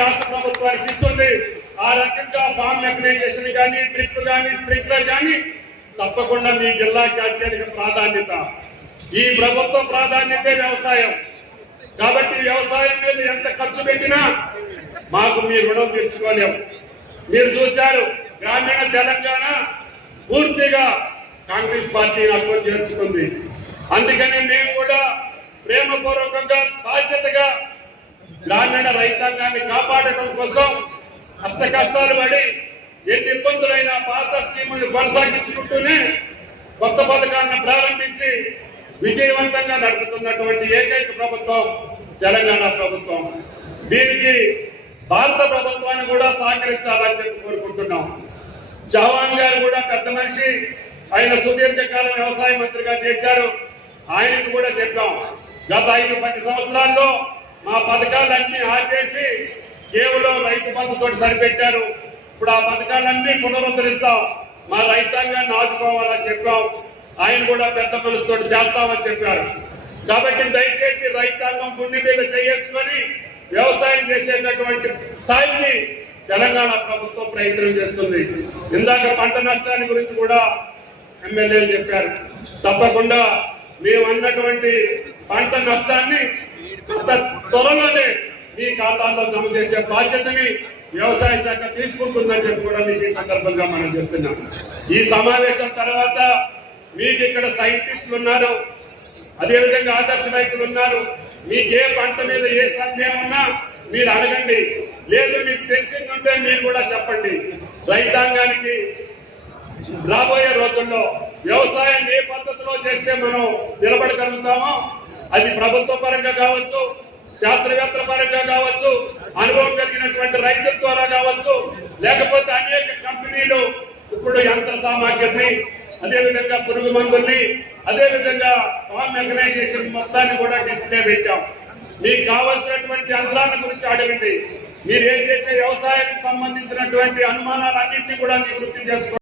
రాష్ట్ర ప్రభుత్వానికి ఇస్తుంది. ఆ రకంగా ఫామ్ మెకనైజేషన్ కానీ, డ్రిప్ కానీ, స్ప్రింక్లర్ కానీ తప్పకుండా మీ జిల్లాకి అత్యధిక ప్రాధాన్యత. ఈ ప్రభుత్వ ప్రాధాన్యతే వ్యవసాయం. కాబట్టి వ్యవసాయం మీద ఎంత ఖర్చు పెట్టినా మాకు మీ రుణం తీర్చుకోలేము. మీరు చూశారు, గ్రామీణ తెలంగాణ పూర్తిగా కాంగ్రెస్ పార్టీని అక్కువ చేర్చుకుంది. అందుకని మేము కూడా ప్రేమపూర్వకంగా, బాధ్యతగా గ్రామీణ రైతాంగాన్ని కాపాడటం కోసం కష్ట కష్టాలు పడి ఎన్ని ఇబ్బందులైనా పాత స్కీములు కొనసాగించుకుంటూనే కొత్త పథకాలను ప్రారంభించి విజయవంతంగా నడుపుతున్నటువంటి ఏకైక ప్రభుత్వం తెలంగాణ ప్రభుత్వం. దీనికి భారత ప్రభుత్వాన్ని కూడా సహకరించాలని చెప్పి కోరుకుంటున్నాం. చౌహాన్ గారు కూడా పెద్ద మనిషి, ఆయన సుదీర్ఘకాలం వ్యవసాయ మంత్రిగా చేశారు. ఆయనకు కూడా చెప్పాం, గత 5-10 సంవత్సరాల్లో మా పథకాలన్నీ ఆపేసి కేవలం రైతు బంధుతో సరిపెట్టారు. ఇప్పుడు ఆ పథకాలన్నీ పునరుద్ధరిస్తాం, మా రైతాంగాన్ని ఆదుకోవాలని చెప్పాం. ఆయన కూడా పెద్ద మనసుతో చేస్తామని చెప్పారు. కాబట్టి దయచేసి రైతాంగం గుండె మీద చేసుకొని వ్యవసాయం చేసేటటువంటి స్థాయికి తెలంగాణ ప్రభుత్వం ప్రయత్నం చేస్తుంది. ఇందాక పంట నష్టాన్ని గురించి కూడా ఎమ్మెల్యేలు చెప్పారు. తప్పకుండా మేము అన్నటువంటి పంట నష్టాన్ని త్వరలోనే మీ ఖాతాల్లో జమ చేసే బాధ్యతని వ్యవసాయ శాఖ తీసుకుంటుందని చెప్పి కూడా మీకు ఈ సందర్భంగా మనం చేస్తున్నాం. ఈ సమావేశం తర్వాత మీకు ఇక్కడ సైంటిస్టులు ఉన్నారు, అదేవిధంగా ఆదర్శ రైతులు ఉన్నారు. మీకు ఏ పంట మీద ఏ సందేహం ఉన్నా మీరు అడగండి, లేదు మీకు తెలిసిందంటే మీరు కూడా చెప్పండి. రైతాంగానికి రాబోయే రోజుల్లో వ్యవసాయం ఏ పద్ధతిలో చేస్తే మనం నిలబడగలుగుతామో, అది ప్రభుత్వ పరంగా కావచ్చు, శాస్త్రవేత్తల పరంగా కావచ్చు, అనుభవం కలిగినటువంటి రైతుల ద్వారా కావచ్చు, లేకపోతే అనేక కంపెనీలు ఇప్పుడు యంత్ర సామాగ్రిని, అదేవిధంగా పురుగు మందుల్ని, అదేవిధంగా ఫామ్ మెకనైజేషన్ మొత్తాన్ని కూడా డిస్ప్లే పెట్టాం. మీకు కావాల్సినటువంటి యంత్రాల గురించి అడగండి. మీరు ఏం చేసే వ్యవసాయానికి సంబంధించినటువంటి అనుమానాలన్నింటినీ కూడా నివృత్తి చేసుకోండి.